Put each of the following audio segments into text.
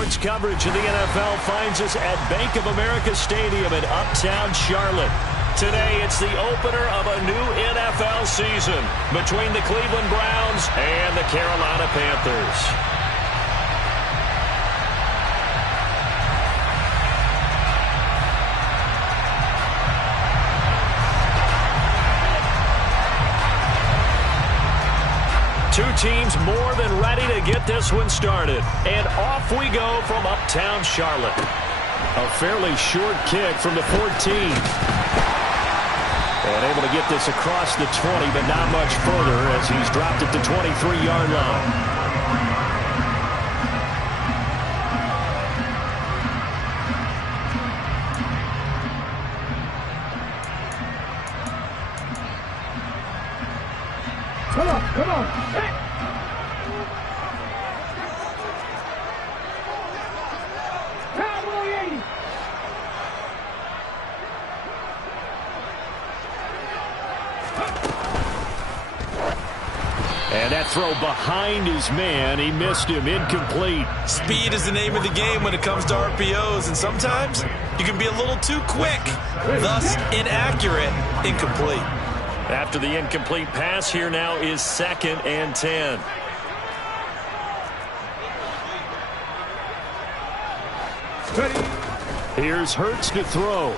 sports coverage of the NFL finds us at Bank of America Stadium in Uptown Charlotte. Today, it's the opener of a new NFL season between the Cleveland Browns and the Carolina Panthers. Two teams more than ready to get this one started. And off we go from Uptown Charlotte. A fairly short kick from the 14. And able to get this across the 20, but not much further as he's dropped it to 23-yard line. Come on. Hey. Cowboy 80. And that throw behind his man, he missed him, incomplete. Speed is the name of the game when it comes to RPOs, and sometimes you can be a little too quick, thus inaccurate, incomplete. After the incomplete pass, here now is 2nd and 10. Here's Hurts to throw.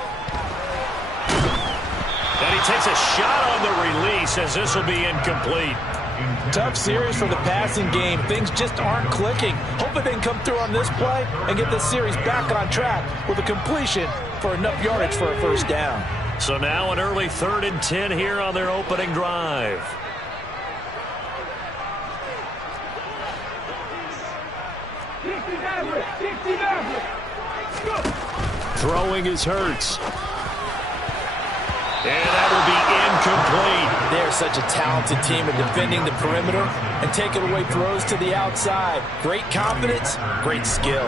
And he takes a shot on the release as this will be incomplete. Tough series for the passing game. Things just aren't clicking. Hoping they can come through on this play and get this series back on track with a completion for enough yardage for a first down. So now an early 3rd and 10 here on their opening drive. Throwing is Hurts. And that will be incomplete. They're such a talented team at defending the perimeter and taking away throws to the outside. Great confidence, great skill.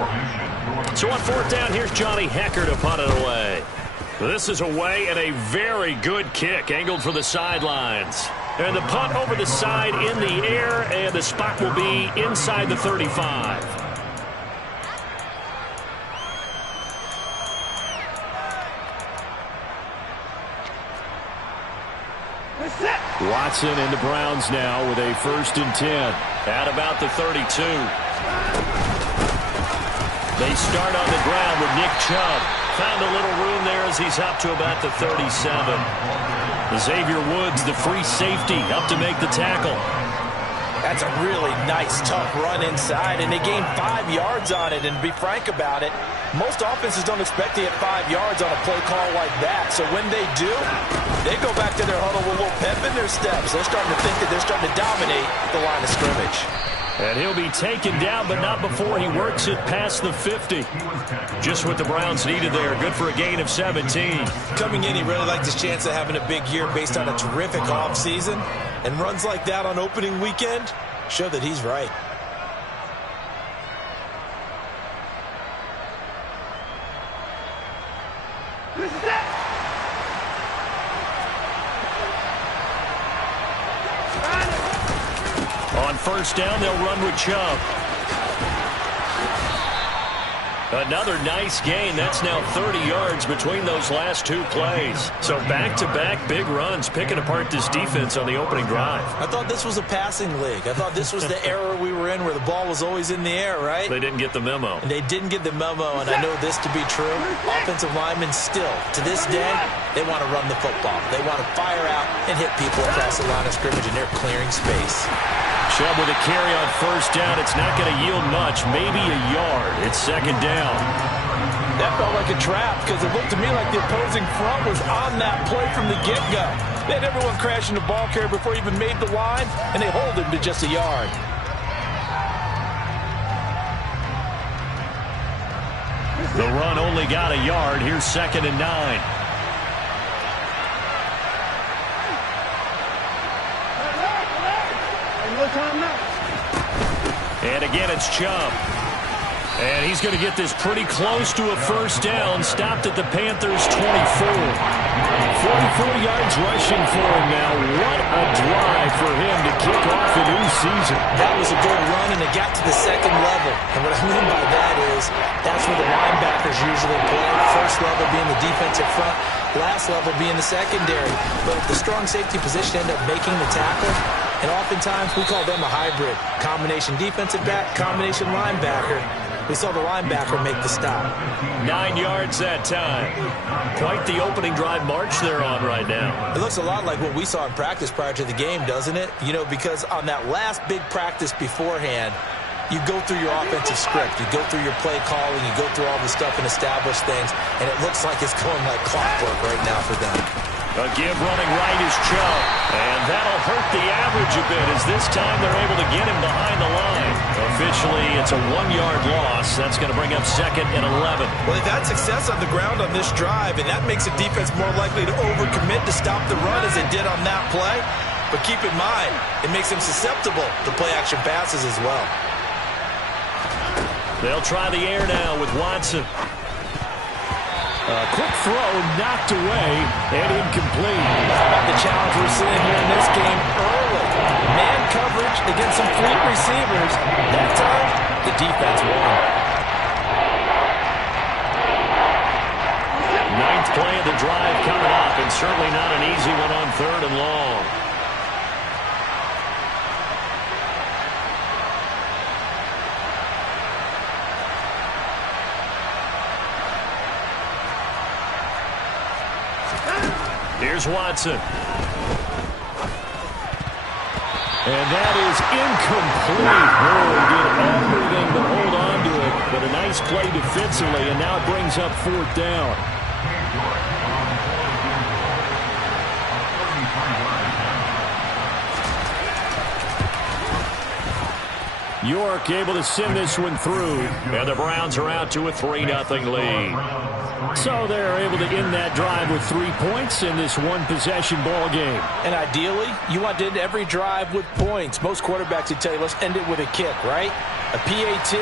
So on 4th down, here's Johnny Hecker to punt it away. This is away and a very good kick angled for the sidelines. And the punt over the side in the air, and the spot will be inside the 35. Watson and the Browns now with a 1st and 10 at about the 32. They start on the ground with Nick Chubb. Found a little room there as he's up to about the 37. Xavier Woods, the free safety, up to make the tackle. That's a really nice, tough run inside, and they gained 5 yards on it. And to be frank about it, most offenses don't expect to get 5 yards on a play call like that. So when they do, they go back to their huddle with a little pep in their steps. They're starting to think that they're starting to dominate the line of scrimmage. And he'll be taken down, but not before he works it past the 50. Just what the Browns needed there. Good for a gain of 17. Coming in, he really liked his chance of having a big year based on a terrific offseason. And runs like that on opening weekend show that he's right. On 1st down, they'll run with Chubb. Another nice gain. That's now 30 yards between those last 2 plays. So back-to-back big runs, picking apart this defense on the opening drive. I thought this was a passing league. I thought this was the era we were in where the ball was always in the air, right? They didn't get the memo. And they didn't get the memo, and I know this to be true. Offensive linemen still, to this day, they want to run the football. They want to fire out and hit people across the line of scrimmage, and they're clearing space. Chubb with a carry on 1st down. It's not going to yield much, maybe a yard. It's 2nd down. That felt like a trap because it looked to me like the opposing front was on that play from the get-go. They had everyone crashing the ball carrier before he even made the line, and they hold him to just a yard. The run only got a yard. Here's 2nd and 9. And again, it's Chubb. And he's going to get this pretty close to a 1st down. Stopped at the Panthers' 24. 44 yards rushing for him now. What a drive for him to kick off the new season. That was a good run, and it got to the second level. And what I mean by that is that's where the linebackers usually play. First level being the defensive front, last level being the secondary. But the strong safety position ended up making the tackle, and oftentimes we call them a hybrid. Combination defensive back, combination linebacker. We saw the linebacker make the stop. 9 yards that time. Quite the opening drive march they're on right now. It looks a lot like what we saw in practice prior to the game, doesn't it? You know, because on that last big practice beforehand, you go through your offensive script. You go through your play calling. You go through all the stuff and establish things. And it looks like it's going like clockwork right now for them. A give running right is Chubb. And that'll hurt the average a bit as this time they're able to get him behind the line. Officially, it's a 1-yard loss. That's going to bring up 2nd and 11. Well, they've had success on the ground on this drive, and that makes a defense more likely to overcommit to stop the run as they did on that play. But keep in mind, it makes them susceptible to play-action passes as well. They'll try the air now with Watson. A quick throw knocked away and incomplete. How about the challenge we're seeing here in this game early? Man coverage against some fleet receivers. That time, the defense won. 9th play of the drive coming up, and certainly not an easy one on 3rd and long. Here's Watson. And that is incomplete. Oh, he did everything but hold on to it. But a nice play defensively, and now it brings up 4th down. York able to send this one through. And the Browns are out to a 3-0 lead. So they're able to end that drive with 3 points in this one-possession ball game. And ideally, you want to end every drive with points. Most quarterbacks would tell you, let's end it with a kick, right? A PAT,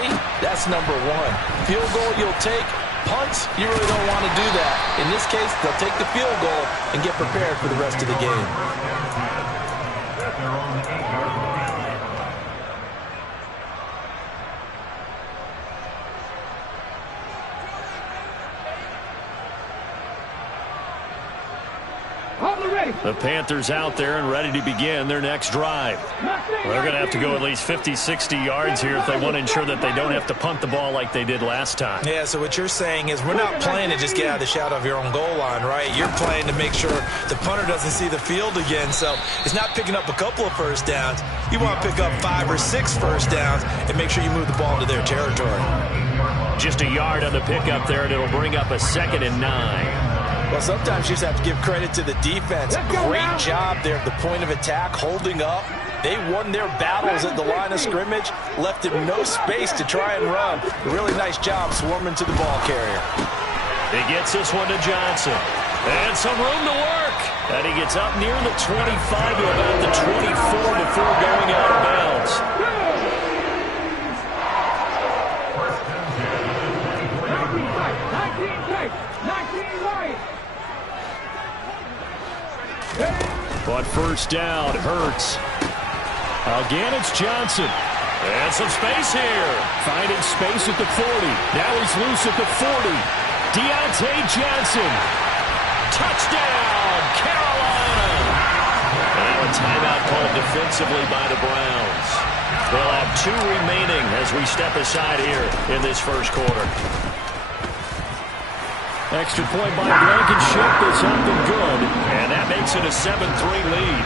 that's number 1. Field goal you'll take. Punts, you really don't want to do that. In this case, they'll take the field goal and get prepared for the rest of the game. The Panthers out there and ready to begin their next drive. They're going to have to go at least 50, 60 yards here if they want to ensure that they don't have to punt the ball like they did last time. Yeah, so what you're saying is we're not playing to just get out of the shadow of your own goal line, right? You're playing to make sure the punter doesn't see the field again. So it's not picking up a couple of first downs. You want to pick up 5 or 6 first downs and make sure you move the ball into their territory. Just a yard on the pickup there, and it'll bring up a 2nd and 9. Well, sometimes you just have to give credit to the defense. Great job there at the point of attack, holding up. They won their battles at the line of scrimmage, left him no space to try and run. A really nice job swarming to the ball carrier. He gets this one to Johnson. And some room to work. And he gets up near the 25 to about the 24 before going out of bounds. On first down, Hurts. Again, it's Johnson. And some space here. Finding space at the 40. Now he's loose at the 40. Deontay Johnson. Touchdown, Carolina. And now a timeout called defensively by the Browns. They'll have 2 remaining as we step aside here in this first quarter. Extra point by Blankenship is up and good. And that makes it a 7-3 lead.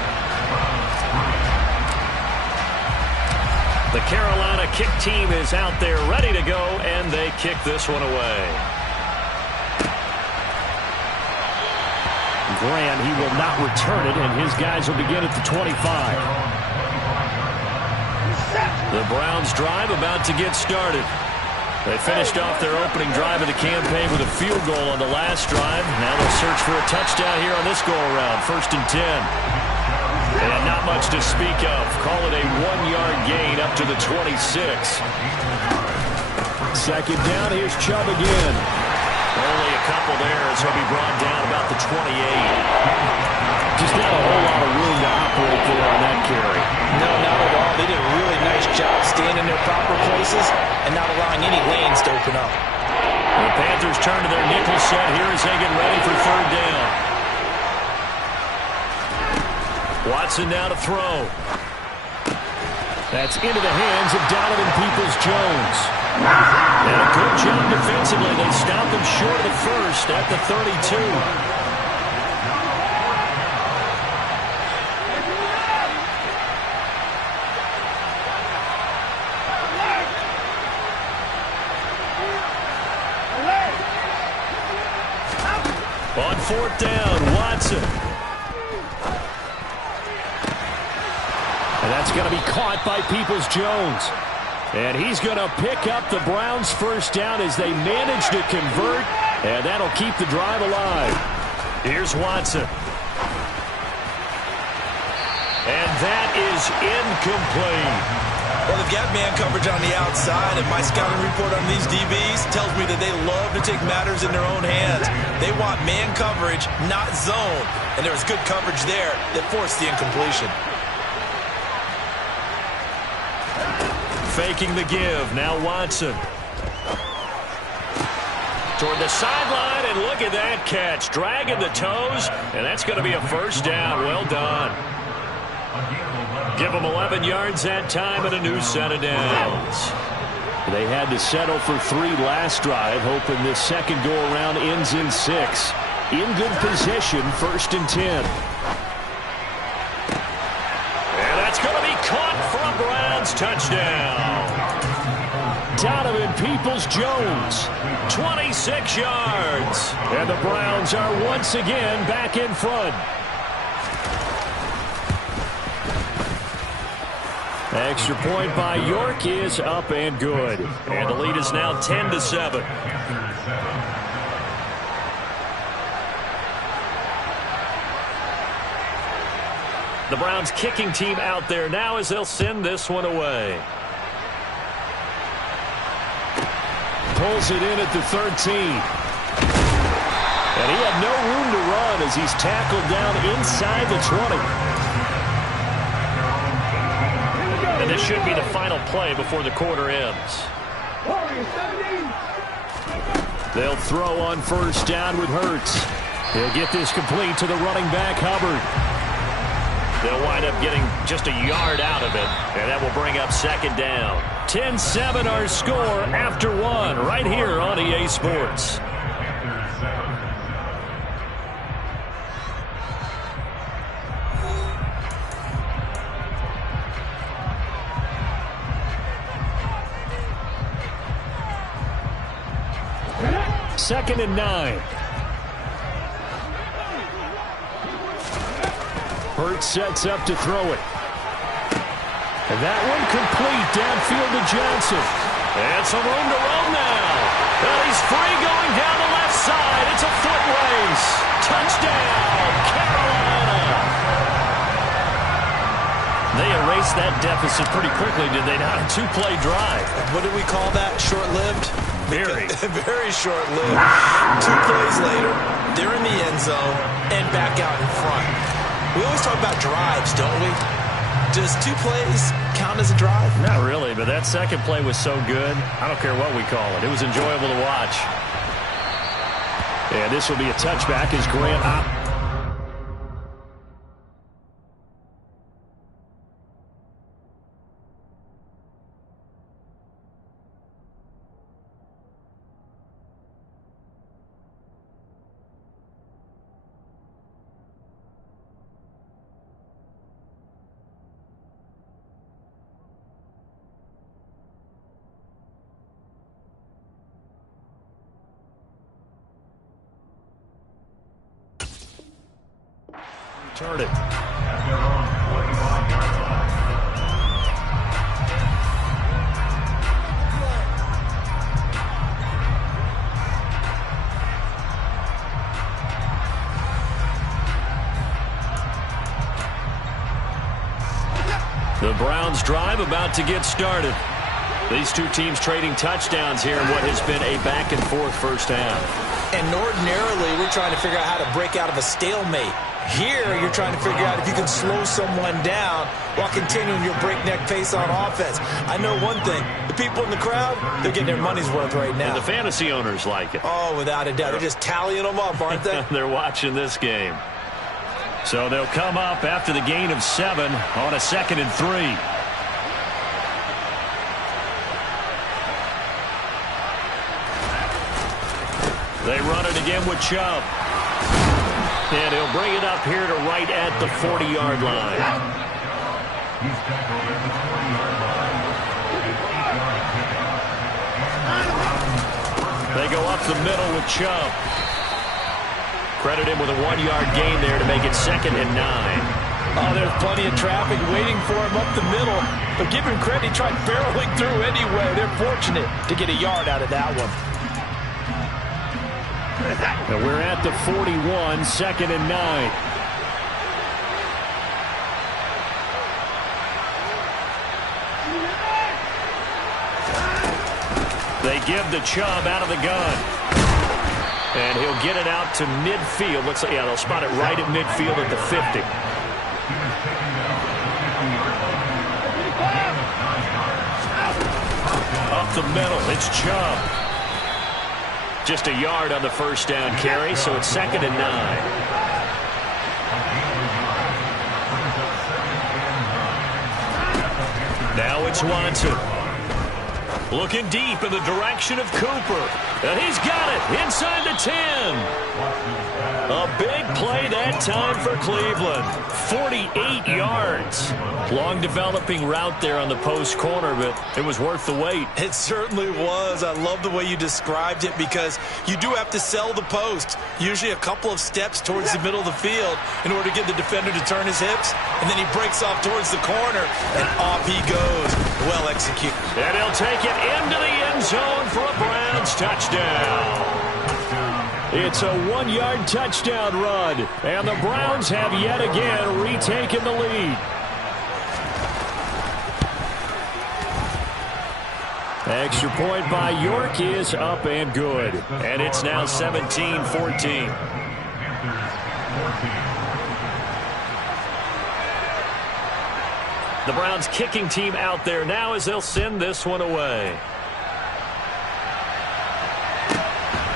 The Carolina kick team is out there ready to go, and they kick this one away. Grant, he will not return it, and his guys will begin at the 25. The Browns drive about to get started. They finished off their opening drive of the campaign with a field goal on the last drive. Now they'll search for a touchdown here on this go-around. 1st and 10. And not much to speak of. Call it a 1-yard gain up to the 26. 2nd down, here's Chubb again. Only a couple there as he'll be brought down about the 28. Just not a whole lot of room to operate there on that carry. No, not at all. job staying in their proper places and not allowing any lanes to open up. The Panthers turn to their nickel set here as they get ready for third down. Watson now to throw. That's into the hands of Donovan Peoples-Jones. And a good job defensively. They stopped him short of the first at the 32. On fourth down, Watson. And that's going to be caught by Peoples-Jones. And he's going to pick up the Browns' first down as they manage to convert. And that'll keep the drive alive. Here's Watson. And that is incomplete. Well, they've got man coverage on the outside, and my scouting report on these DBs tells me that they love to take matters in their own hands. They want man coverage, not zone. And there was good coverage there that forced the incompletion. Faking the give. Now Watson. Toward the sideline, and look at that catch. Dragging the toes, and that's going to be a first down. Well done. Give them 11 yards that time and a new set of downs. They had to settle for 3 last drive, hoping this second go-around ends in 6. In good position, 1st and 10. And that's going to be caught for a Browns touchdown. Donovan Peoples-Jones, 26 yards. And the Browns are once again back in front. Extra point by York is up and good. And the lead is now 10-7. The Browns kicking team out there now as they'll send this one away. Pulls it in at the 13. And he had no room to run as he's tackled down inside the 20. And this should be the final play before the quarter ends. They'll throw on first down with Hurts. He'll get this complete to the running back, Hubbard. They'll wind up getting just a yard out of it, and that will bring up second down. 10-7 our score after 1 right here on EA Sports. Second and 9. Hurts sets up to throw it. And that one complete downfield to Johnson. And some room to roam now. And he's free going down the left side. It's a foot race. Touchdown, Carolina. They erased that deficit pretty quickly, did they not? A 2-play drive. What did we call that? Short-lived? Very. Very short-lived. 2 plays later, they're in the end zone and back out in front. We always talk about drives, don't we? Does 2 plays count as a drive? Not really, but that second play was so good. I don't care what we call it. It was enjoyable to watch. And this will be a touchback as Grant... Turn it. The Browns drive about to get started. These 2 teams trading touchdowns here in what has been a back-and-forth first half. And ordinarily, we're trying to figure out how to break out of a stalemate. Here, you're trying to figure out if you can slow someone down while continuing your breakneck pace on offense. I know one thing. The people in the crowd, they're getting their money's worth right now. And the fantasy owners like it. Oh, without a doubt. They're just tallying them up, aren't they? They're watching this game. So they'll come up after the gain of 7 on a 2nd and 3. They run it again with Chubb. And he'll bring it up here to right at the 40-yard line. They go up the middle with Chubb. Credit him with a 1-yard gain there to make it 2nd and 9. Oh, there's plenty of traffic waiting for him up the middle. But give him credit, he tried barreling through anyway. They're fortunate to get a yard out of that one. And we're at the 41, 2nd and 9. They give the Chubb out of the gun. And he'll get it out to midfield. Looks like, yeah, they'll spot it right at midfield at the 50. Up the middle, it's Chubb. Just a yard on the first down carry, so it's 2nd and 9. Now it's Watson. Looking deep in the direction of Cooper. And he's got it inside the 10. A big play that time for Cleveland. 48 yards. Long developing route there on the post corner, but it was worth the wait. It certainly was. I love the way you described it because you do have to sell the post. Usually a couple of steps towards the middle of the field in order to get the defender to turn his hips. And then he breaks off towards the corner, and off he goes. Well executed. And he'll take it into the end zone for a Browns touchdown. It's a 1-yard touchdown run, and the Browns have yet again retaken the lead. Extra point by York is up and good, and it's now 17-14. The Browns kicking team out there now as they'll send this one away.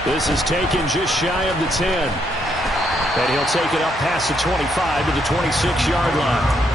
This is taken just shy of the 10. And he'll take it up past the 25 to the 26-yard line.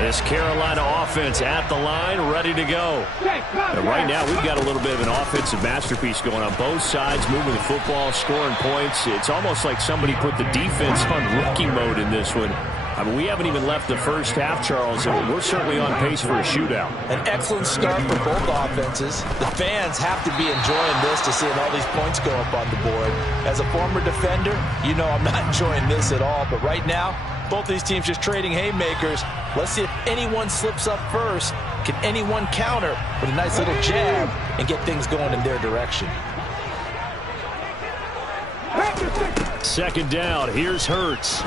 This Carolina offense at the line, ready to go. And right now, we've got a little bit of an offensive masterpiece going on both sides, moving the football, scoring points. It's almost like somebody put the defense on rookie mode in this one. I mean, we haven't even left the first half, Charles, and we're certainly on pace for a shootout. An excellent start for both offenses. The fans have to be enjoying this to seeing all these points go up on the board. As a former defender, you know I'm not enjoying this at all, but right now, both these teams just trading haymakers. Let's see if anyone slips up first. Can anyone counter with a nice little jab and get things going in their direction? Second down. Here's Hurts.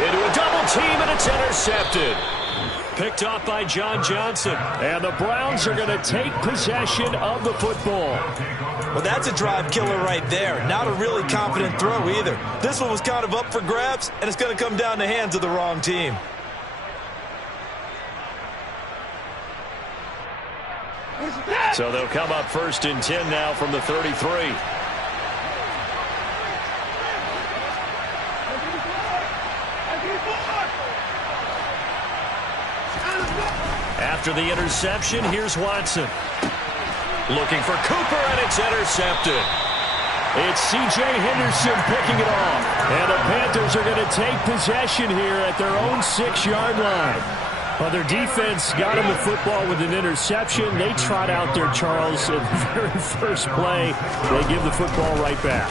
Into a double team, and it's intercepted. Picked off by John Johnson. And the Browns are going to take possession of the football. Well, that's a drive killer right there. Not a really confident throw either. This one was kind of up for grabs, and it's going to come down the hands of the wrong team. So they'll come up 1st and 10 now from the 33. After the interception, here's Watson. Looking for Cooper, and it's intercepted. It's C.J. Henderson picking it off. And the Panthers are going to take possession here at their own 6-yard line. Well, their defense got him the football with an interception. They trot out there, Charles, at the very first play. They give the football right back.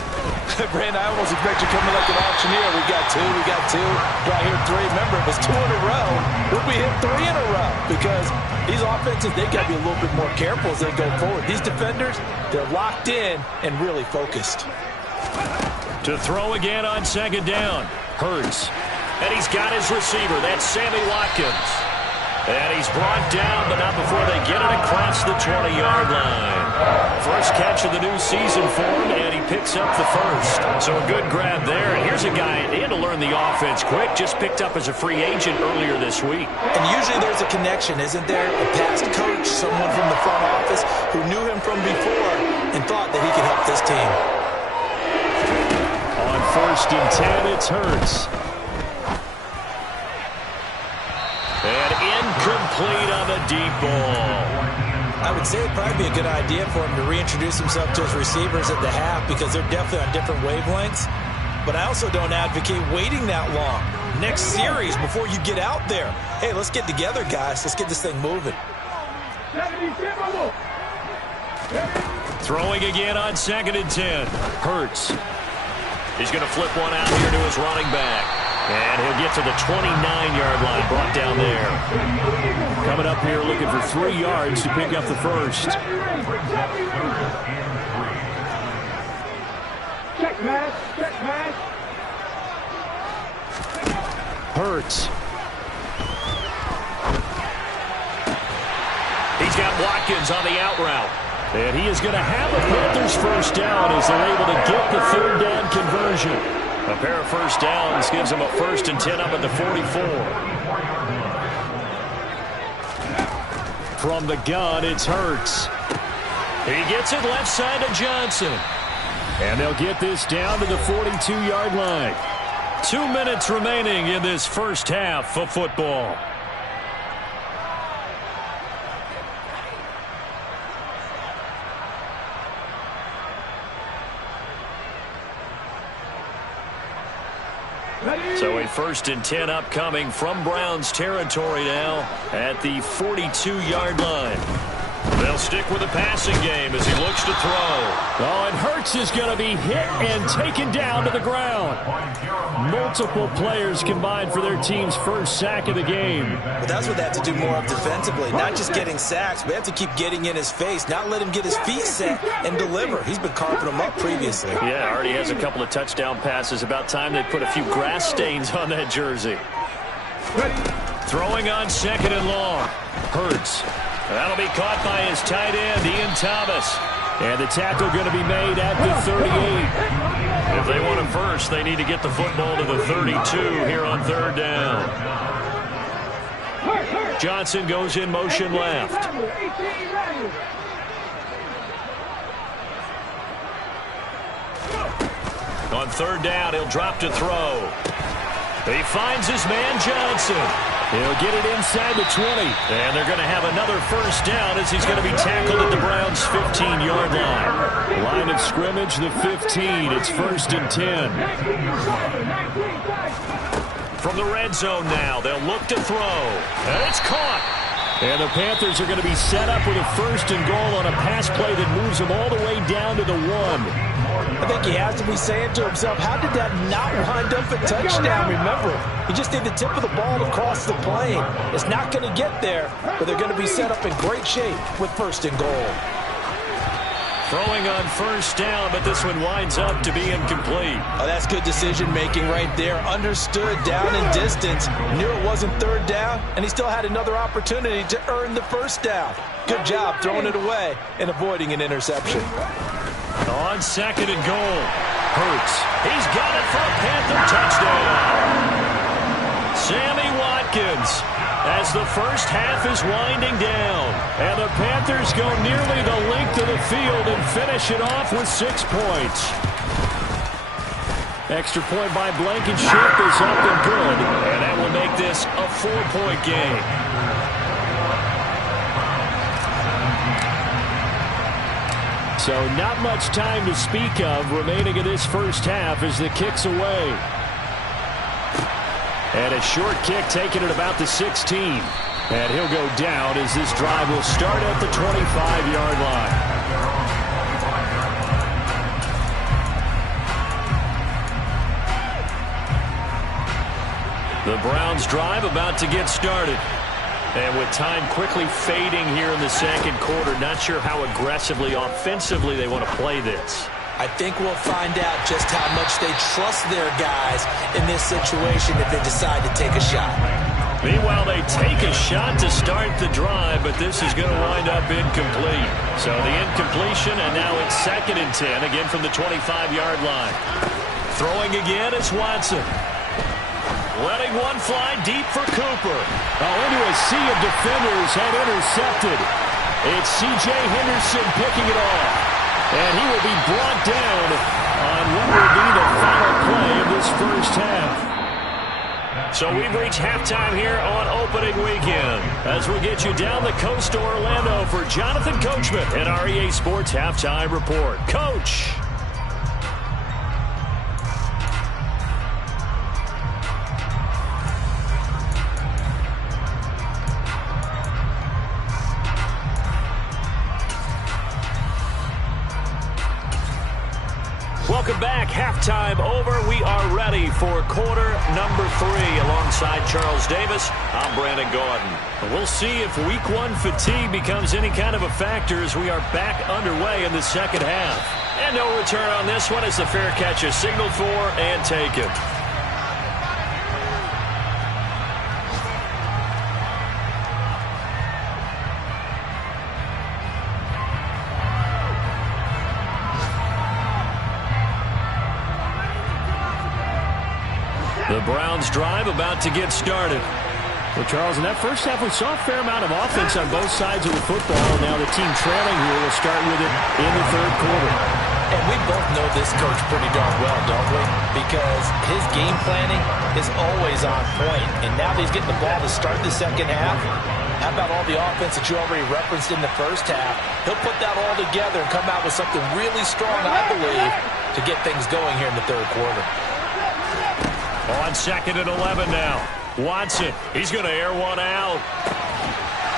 Brand, I almost expect you coming like an auctioneer. We got two. Do I hear three? Remember, if it's 2 in a row, we'll be hit 3 in a row. Because these offenses, they got to be a little bit more careful as they go forward. These defenders, they're locked in and really focused. To throw again on 2nd down. Hurts. And he's got his receiver. That's Sammy Watkins. And he's brought down, but not before they get it across the 20-yard line. First catch of the new season for him, and he picks up the first. So a good grab there. And here's a guy, he had to learn the offense quick, just picked up as a free agent earlier this week. And usually there's a connection, isn't there? A past coach, someone from the front office who knew him from before and thought that he could help this team. On 1st and 10, it's Hurts. And incomplete on the deep ball. I would say it'd probably be a good idea for him to reintroduce himself to his receivers at the half because they're definitely on different wavelengths. But I also don't advocate waiting that long. Next series before you get out there. Hey, let's get together, guys. Let's get this thing moving. Throwing again on 2nd and 10. Hurts. He's going to flip one out here to his running back. And he'll get to the 29-yard line, brought down there. Coming up here looking for 3 yards to pick up the first. Check pass, check pass. Hurts. He's got Watkins on the out route. And he is going to have the Panthers first down as they're able to get the 3rd down conversion. A pair of first downs gives them a 1st and 10 up at the 44. From the gun, it's Hurts. He gets it left side to Johnson. And they'll get this down to the 42-yard line. 2 minutes remaining in this first half of football. So a 1st and 10 upcoming from Browns territory now at the 42-yard line. They'll stick with the passing game as he looks to throw. Oh, and Hurts is going to be hit and taken down to the ground. Multiple players combined for their team's first sack of the game. But that's what they have to do more of defensively. Not just getting sacks, but they have to keep getting in his face, not let him get his feet set and deliver. He's been carving them up previously. Yeah, already has a couple of touchdown passes. About time they put a few grass stains on that jersey. Throwing on 2nd and long. Hurts. That'll be caught by his tight end, Ian Thomas. And the tackle going to be made at the 38. If they want a first, they need to get the football to the 32 here on 3rd down. Johnson goes in motion left. On 3rd down, he'll drop to throw. He finds his man Johnson. He'll get it inside the 20. And they're going to have another first down as he's going to be tackled at the Browns' 15-yard line. Line of scrimmage, the 15. It's 1st and 10. From the red zone now, they'll look to throw. And it's caught. And the Panthers are going to be set up with a 1st and goal on a pass play that moves them all the way down to the 1. I think he has to be saying to himself, how did that not wind up a touchdown? Remember, you just need the tip of the ball to cross the plane. It's not going to get there, but they're going to be set up in great shape with 1st and goal. Throwing on 1st down, but this one winds up to be incomplete. Oh, that's good decision-making right there. Understood down and distance. Knew it wasn't 3rd down, and he still had another opportunity to earn the 1st down. Good job throwing it away and avoiding an interception. On 2nd and goal, Hurts. He's got it for a Panther touchdown. Sammy Watkins as the first half is winding down. And the Panthers go nearly the length of the field and finish it off with 6 points. Extra point by Blankenship is up and good. And that will make this a 4-point game. So not much time to speak of remaining in this first half as the kick's away. And a short kick taken at about the 16. And he'll go down as this drive will start at the 25-yard line. The Browns drive about to get started. And with time quickly fading here in the 2nd quarter, not sure how aggressively, offensively they want to play this. I think we'll find out just how much they trust their guys in this situation if they decide to take a shot. Meanwhile, they take a shot to start the drive, but this is going to wind up incomplete. So the incompletion, and now it's 2nd and 10, again from the 25-yard line. Throwing again is Watson. Letting one fly deep for Cooper. Into a sea of defenders and intercepted. It's C.J. Henderson picking it off. And he will be brought down on what will be the final play of this first half. So we've reached halftime here on opening weekend as we get you down the coast to Orlando for Jonathan Coachman and our EA Sports Halftime Report. Coach. Welcome back. Halftime over. We are ready for quarter number 3 alongside Charles Davis. I'm Brandon Gaudin. We'll see if week 1 fatigue becomes any kind of a factor as we are back underway in the second half. And no return on this one as the fair catch is signaled for and taken. The Browns drive about to get started. Well, Charles, in that first half, we saw a fair amount of offense on both sides of the football. Now the team trailing here will start with it in the third quarter. And we both know this coach pretty darn well, don't we? Because his game planning is always on point. And now that he's getting the ball to start the second half, how about all the offense that you already referenced in the first half? He'll put that all together and come out with something really strong, I believe, to get things going here in the third quarter. On 2nd and 11 now. Watson, he's going to air one out.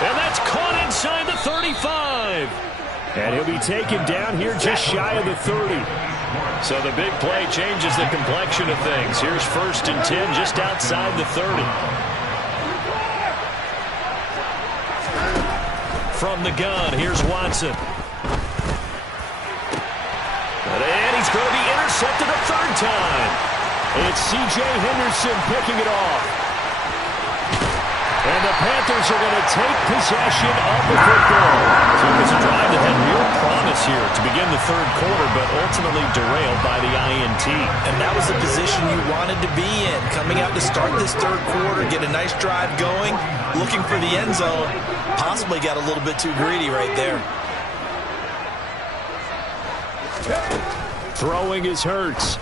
And that's caught inside the 35. And he'll be taken down here just shy of the 30. So the big play changes the complexion of things. Here's 1st and 10 just outside the 30. From the gun, here's Watson. And he's going to be intercepted a 3rd time. It's C.J. Henderson picking it off. And the Panthers are going to take possession of the football. So it's a drive that had real promise here to begin the third quarter, but ultimately derailed by the INT. And that was the position you wanted to be in. Coming out to start this third quarter, get a nice drive going, looking for the end zone. Possibly got a little bit too greedy right there. Throwing is Hurts.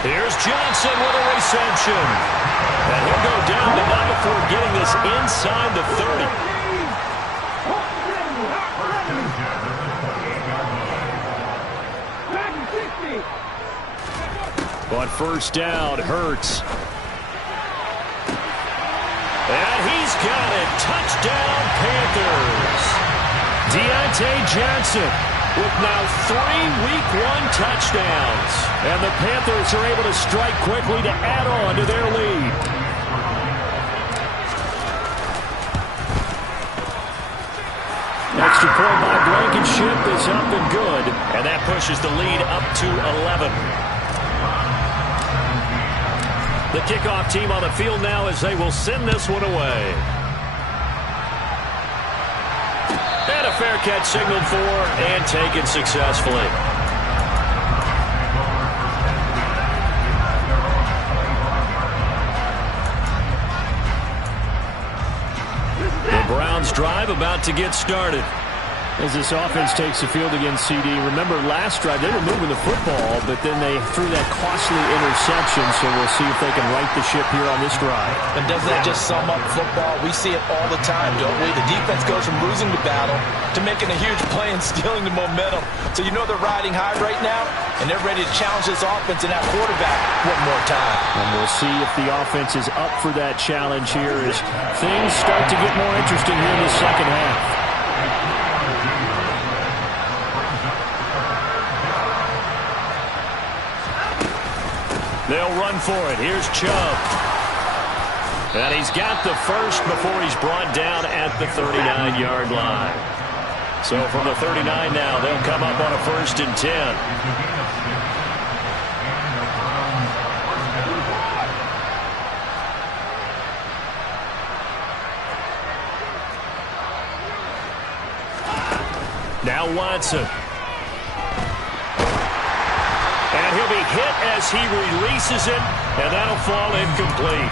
Here's Johnson with a reception. And he'll go down tonight before getting this inside the 30. On 1st down, Hurts. And he's got it. Touchdown, Panthers. Deontay Johnson with now 3 Week 1 touchdowns. And the Panthers are able to strike quickly to add on to their lead. Extra point by Blankenship is up and good. And that pushes the lead up to 11. The kickoff team on the field now as they will send this one away. And a fair catch signaled for and taken successfully. The Browns drive about to get started. As this offense takes the field against CD, remember last drive they were moving the football, but then they threw that costly interception, so we'll see if they can right the ship here on this drive. And doesn't that just sum up football? We see it all the time, don't we? The defense goes from losing the battle to making a huge play and stealing the momentum. So you know they're riding high right now, and they're ready to challenge this offense and that quarterback one more time. And we'll see if the offense is up for that challenge here as things start to get more interesting here in the second half. They'll run for it. Here's Chubb. And he's got the first before he's brought down at the 39-yard line. So from the 39 now, they'll come up on a 1st and 10. Now Watson. And he'll be hit as he releases it, and that'll fall incomplete.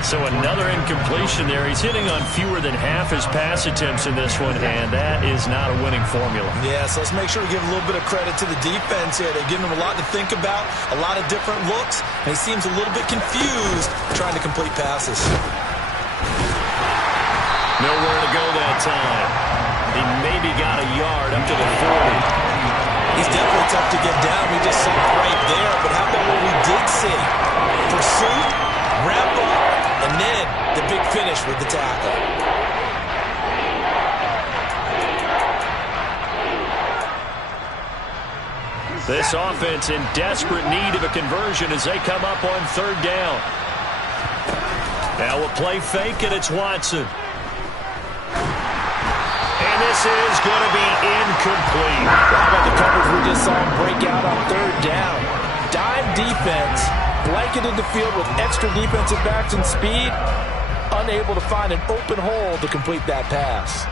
So another incompletion there. He's hitting on fewer than half his pass attempts in this one, and that is not a winning formula. Yeah, so let's make sure we give a little bit of credit to the defense here. They've given him a lot to think about, a lot of different looks, and he seems a little bit confused trying to complete passes. Nowhere to go that time. He maybe got a yard up to the 40. He's definitely tough to get down. We just saw it right there, but how about what we did see? Pursuit, wrap up, and then the big finish with the tackle. This offense in desperate need of a conversion as they come up on 3rd down. Now we'll play fake, and it's Watson. And this is going to be incomplete. How about the coverage we just saw him break out on 3rd down? Dime defense, blanketed the field with extra defensive backs and speed, unable to find an open hole to complete that pass.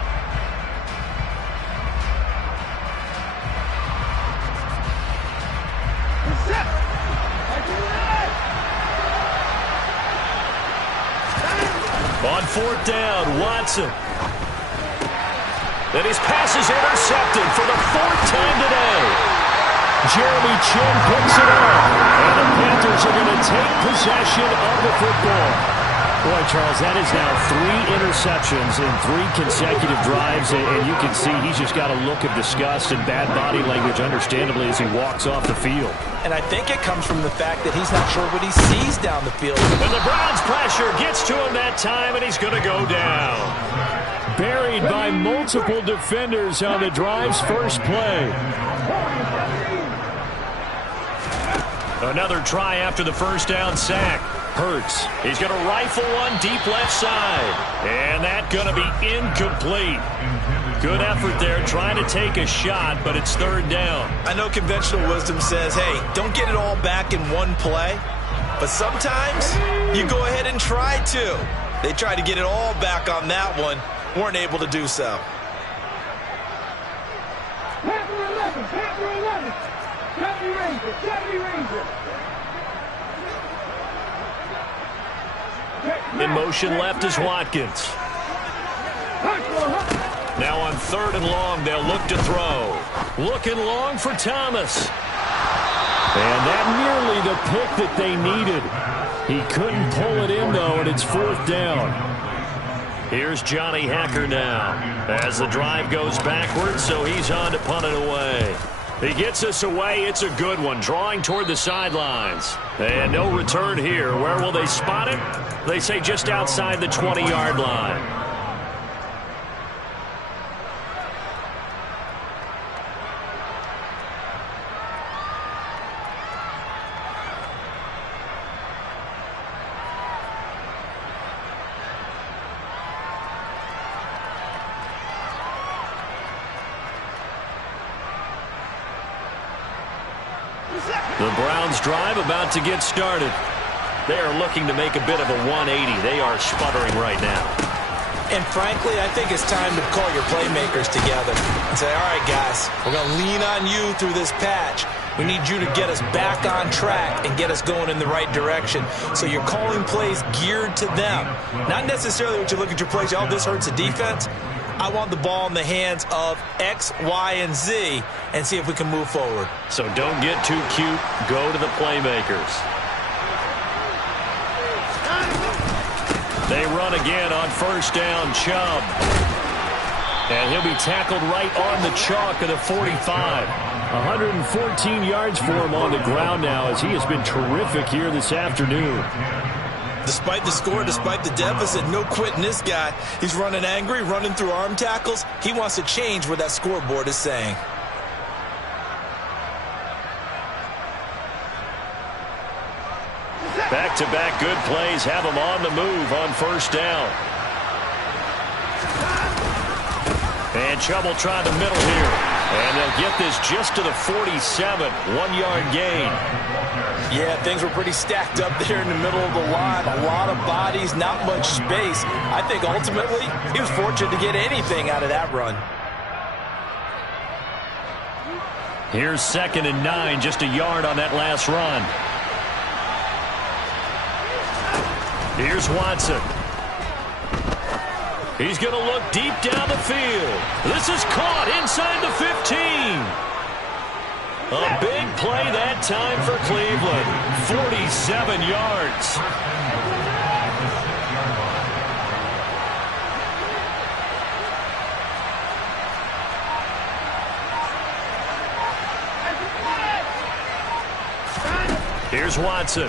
On 4th down, Watson. And his pass is intercepted for the 4th time today. Jeremy Chin picks it up. And the Panthers are going to take possession of the football. Boy, Charles, that is now 3 interceptions in 3 consecutive drives. And you can see he's just got a look of disgust and bad body language, understandably, as he walks off the field. And I think it comes from the fact that he's not sure what he sees down the field. And the Browns' pressure gets to him that time, and he's going to go down. Buried by multiple defenders on the drive's first play. Another try after the 1st down sack. Hurts. He's going to rifle one deep left side. And that's going to be incomplete. Good effort there trying to take a shot, but it's 3rd down. I know conventional wisdom says, hey, don't get it all back in one play. But sometimes you go ahead and try to. They tried to get it all back on that one. Weren't able to do so. In motion left is Watkins. Now on 3rd and long, they'll look to throw. Looking long for Thomas. And that nearly the pick that they needed. He couldn't pull it in, though, and it's 4th down. Here's Johnny Hacker now as the drive goes backwards, so he's on to punt it away. He gets us away. It's a good one, drawing toward the sidelines. And no return here. Where will they spot it? They say just outside the 20-yard line. The Browns drive about to get started. They are looking to make a bit of a 180. They are sputtering right now. And frankly, I think it's time to call your playmakers together and say, all right, guys, we're going to lean on you through this patch. We need you to get us back on track and get us going in the right direction. So you're calling plays geared to them. Not necessarily what you look at your plays, oh, this hurts the defense. I want the ball in the hands of X, Y, and Z and see if we can move forward. So don't get too cute. Go to the playmakers. They run again on 1st down, Chubb. And he'll be tackled right on the chalk of the 45. 114 yards for him on the ground now as he has been terrific here this afternoon. Despite the score, despite the deficit, no quitting this guy. He's running angry, running through arm tackles. He wants to change what that scoreboard is saying. Back-to-back good plays have him on the move on 1st down. And trouble trying the middle here. And they'll get this just to the 47. 1-yard gain. Yeah, things were pretty stacked up there in the middle of the line. A lot of bodies, not much space. I think ultimately he was fortunate to get anything out of that run. Here's 2nd and 9, just a yard on that last run. Here's Watson. He's going to look deep down the field. This is caught inside the 15. A big play that time for Cleveland. 47 yards. Here's Watson.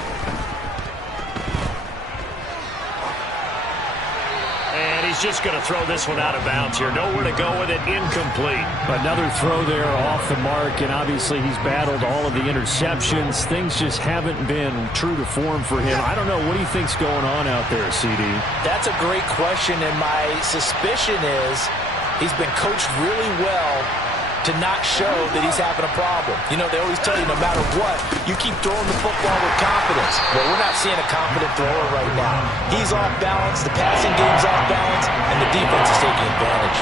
And he's just going to throw this one out of bounds here. Nowhere to go with it. Incomplete. Another throw there off the mark, and obviously he's battled all of the interceptions. Things just haven't been true to form for him. I don't know. What do you think's going on out there, CD? That's a great question, and my suspicion is he's been coached really well to not show that he's having a problem. You know, they always tell you no matter what, you keep throwing the football with confidence. Well, we're not seeing a confident thrower right now. He's off balance, the passing game's off balance, and the defense is taking advantage.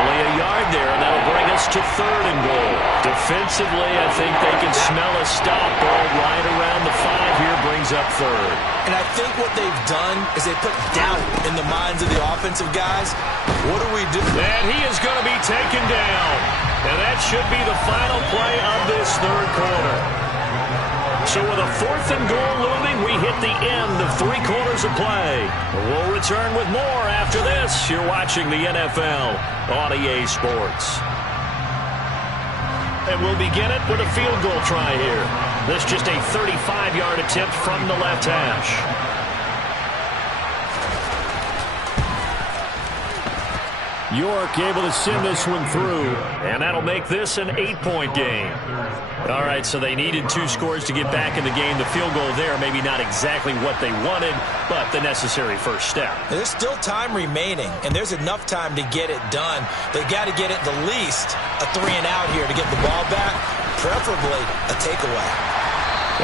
Only a yard there, and that'll bring us to 3rd and goal. Defensively, I think they can smell a stop going right around the 5 here, brings up 3rd. And I think what they've done is they put doubt in the minds of the offensive guys. What do we do? And he is going to be taken down. And that should be the final play of this 3rd quarter. So with a 4th and goal looming, we hit the end of 3 quarters of play. We'll return with more after this. You're watching the NFL on EA Sports. And we'll begin it with a field goal try here. This just a 35-yard attempt from the left hash. York able to send this one through. And that'll make this an 8-point game. All right, so they needed 2 scores to get back in the game. The field goal there, maybe not exactly what they wanted, but the necessary first step. There's still time remaining, and there's enough time to get it done. They've got to get at the least a 3-and-out here to get the ball back, preferably a takeaway.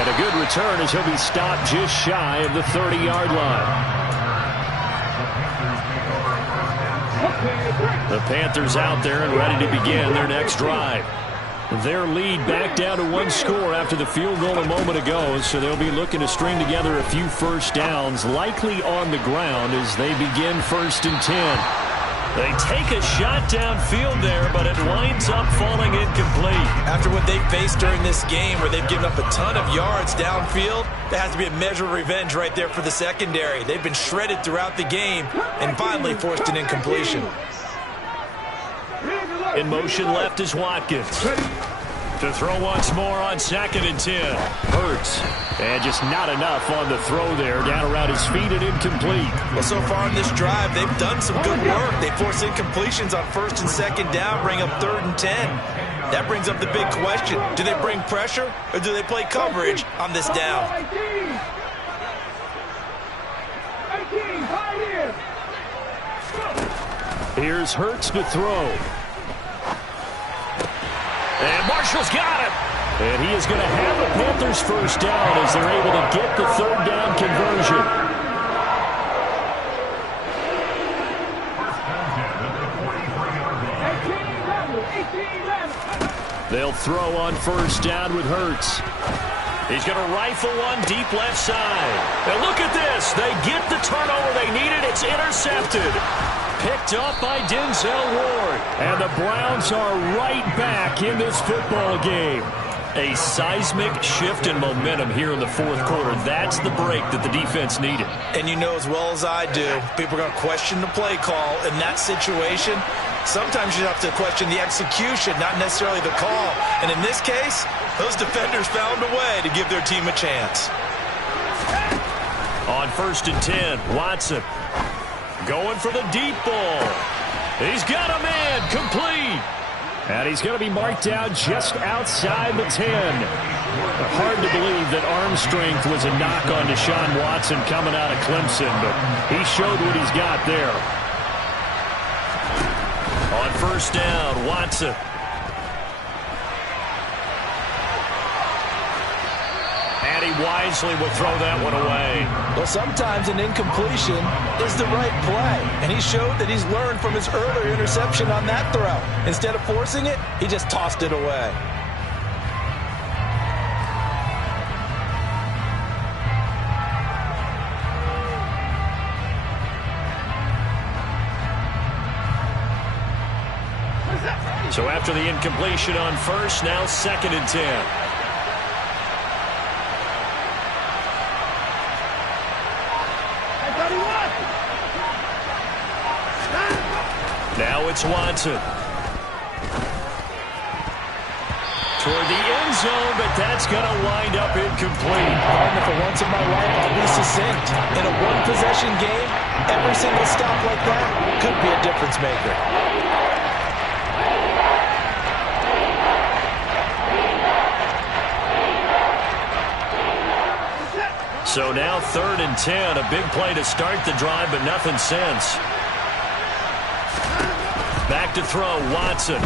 And a good return as he'll be stopped just shy of the 30-yard line. The Panthers out there and ready to begin their next drive. Their lead back down to 1 score after the field goal a moment ago, so they'll be looking to string together a few first downs, likely on the ground as they begin 1st and 10. They take a shot downfield there, but it winds up falling incomplete. After what they faced during this game where they've given up a ton of yards downfield, there has to be a measure of revenge right there for the secondary. They've been shredded throughout the game and finally forced an incompletion. In motion left is Watkins. To throw once more on 2nd and 10. Hurts. And just not enough on the throw there. Down around his feet and incomplete. Well, so far in this drive, they've done some good work. They force incompletions on 1st and 2nd down, bring up 3rd and 10. That brings up the big question. Do they bring pressure or do they play coverage on this down? Here's Hurts to throw. And Marshall's got it. And he is going to have the Panthers first down as they're able to get the 3rd down conversion. They'll throw on 1st down with Hurts. He's going to rifle one deep left side. And look at this. They get the turnover they needed. It's intercepted. Picked up by Denzel Ward. And the Browns are right back in this football game. A seismic shift in momentum here in the 4th quarter. That's the break that the defense needed. And you know as well as I do, people are going to question the play call in that situation. Sometimes you have to question the execution, not necessarily the call. And in this case, those defenders found a way to give their team a chance. On 1st and 10, Watson going for the deep ball. He's got a man, complete. And he's going to be marked out just outside the 10. Hard to believe that arm strength was a knock on Deshaun Watson coming out of Clemson, but he showed what he's got there. On first down. Watson. And he wisely will throw that one away. Well, sometimes an incompletion is the right play. And he showed that he's learned from his earlier interception on that throw. Instead of forcing it, he just tossed it away. So after the incompletion on first, now 2nd and 10. Now it's Watson. Toward the end zone, but that's going to wind up incomplete. Pardon, for once in my life, I'll be succinct. In a one-possession game, every single stop like that could be a difference maker. So now 3rd and 10, a big play to start the drive, but nothing since. Back to throw, Watson. And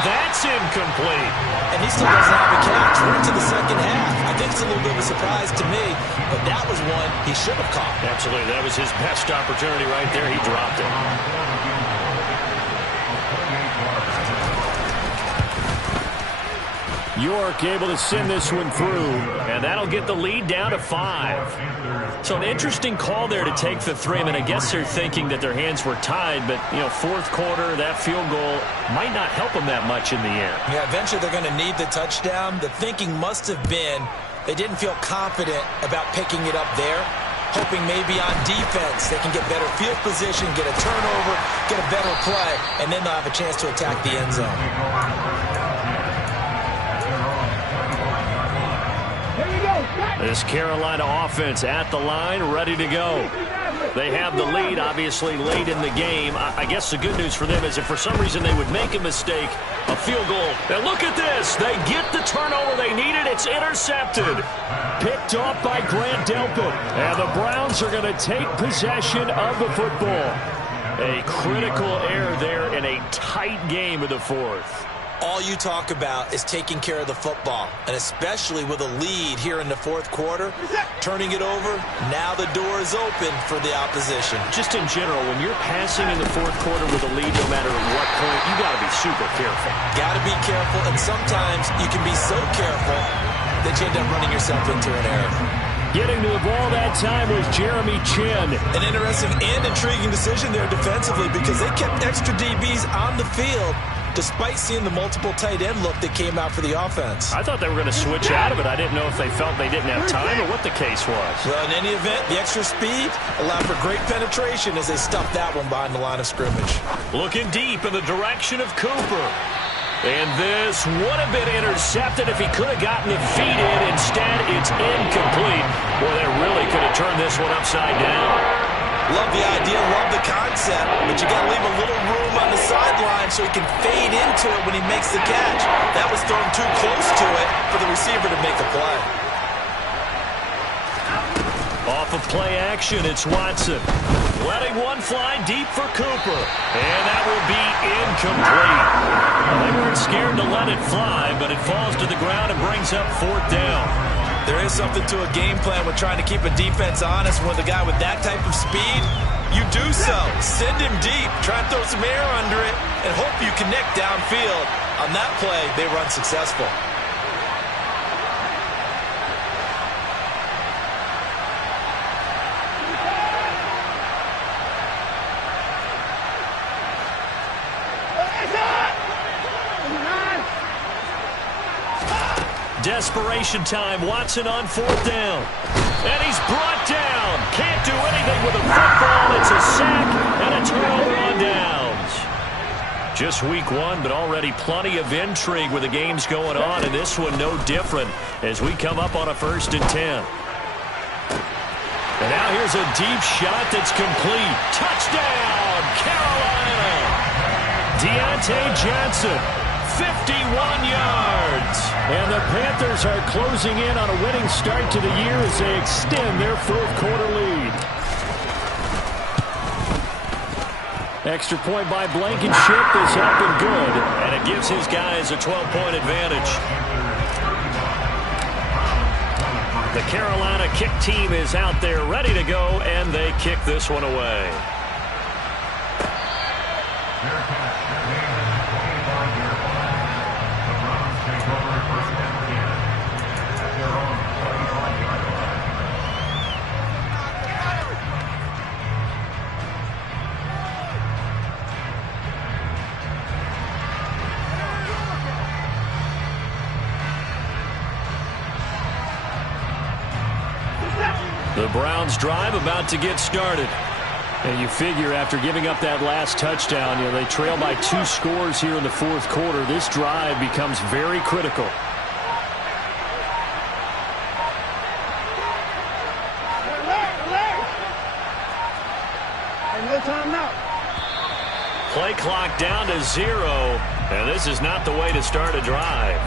that's incomplete. And he still doesn't have a catch. We're into the second half. I think it's a little bit of a surprise to me, but that was one he should have caught. Absolutely. That was his best opportunity right there. He dropped it. York able to send this one through, and that'll get the lead down to 5. So an interesting call there to take the 3. I mean, I guess they're thinking that their hands were tied, but, you know, 4th quarter, that field goal might not help them that much in the end. Yeah, eventually they're going to need the touchdown. The thinking must have been they didn't feel confident about picking it up there, hoping maybe on defense they can get better field position, get a turnover, get a better play, and then they'll have a chance to attack the end zone. This Carolina offense at the line, ready to go. They have the lead, obviously, late in the game. I guess the good news for them is if for some reason they would make a mistake, a field goal. Now look at this. They get the turnover they needed. It's intercepted. Picked off by Grant Delpit. And the Browns are going to take possession of the football. A critical error there in a tight game of the 4th. All you talk about is taking care of the football, and especially with a lead here in the 4th quarter, turning it over, now the door is open for the opposition. Just in general, when you're passing in the 4th quarter with a lead, no matter at what point, you got to be super careful. Got to be careful, and sometimes you can be so careful that you end up running yourself into an error. Getting to the ball that time was Jeremy Chin. An interesting and intriguing decision there defensively because they kept extra DBs on the field despite seeing the multiple tight end look that came out for the offense. I thought they were going to switch out of it. I didn't know if they felt they didn't have time or what the case was. Well, in any event, the extra speed allowed for great penetration as they stuffed that one behind the line of scrimmage. Looking deep in the direction of Cooper. And this would have been intercepted if he could have gotten the feet in. Instead, it's incomplete. Boy, they really could have turned this one upside down. Love the idea, love the concept, but you got to leave a little room on the sideline so he can fade into it when he makes the catch. That was thrown too close to it for the receiver to make a play. Off of play action, it's Watson. Letting one fly deep for Cooper. And that will be incomplete. Well, they weren't scared to let it fly, but it falls to the ground and brings up 4th down. There is something to a game plan with trying to keep a defense honest. With a guy with that type of speed, you do so. Send him deep, try and throw some air under it, and hope you connect downfield. On that play, they run successful. Desperation time. Watson on 4th down. And he's brought down. Can't do anything with a football. It's a sack and a turnover on downs. Just week 1, but already plenty of intrigue with the games going on, and this one no different as we come up on a 1st and 10. And now here's a deep shot that's complete. Touchdown, Carolina. Deontay Johnson, 51 yards. And the Panthers are closing in on a winning start to the year as they extend their 4th quarter lead. Extra point by Blankenship is up and good. And it gives his guys a 12-point advantage. The Carolina kick team is out there ready to go, and they kick this one away. The Browns drive about to get started. And you figure after giving up that last touchdown, they trail by 2 scores here in the fourth quarter. This drive becomes very critical. Play clock down to 0, and this is not the way to start a drive.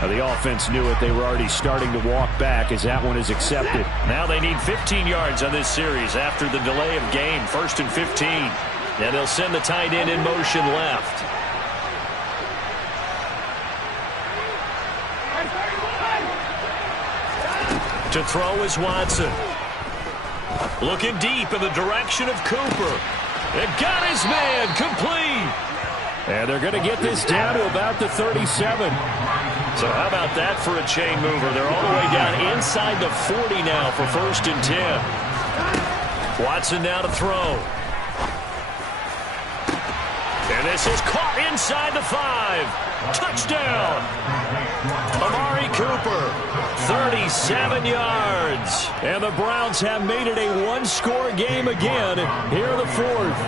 The offense knew it. They were already starting to walk back as that one is accepted. Now they need 15 yards on this series after the delay of game. 1st and 15. And they'll send the tight end in motion left. To throw is Watson. Looking deep in the direction of Cooper. It got his man complete. And they're going to get this down to about the 37. So how about that for a chain mover? They're all the way down inside the 40 now for 1st and 10. Watson now to throw. And this is caught inside the 5. Touchdown. Amari Cooper, 37 yards. And the Browns have made it a one-score game again here in the fourth.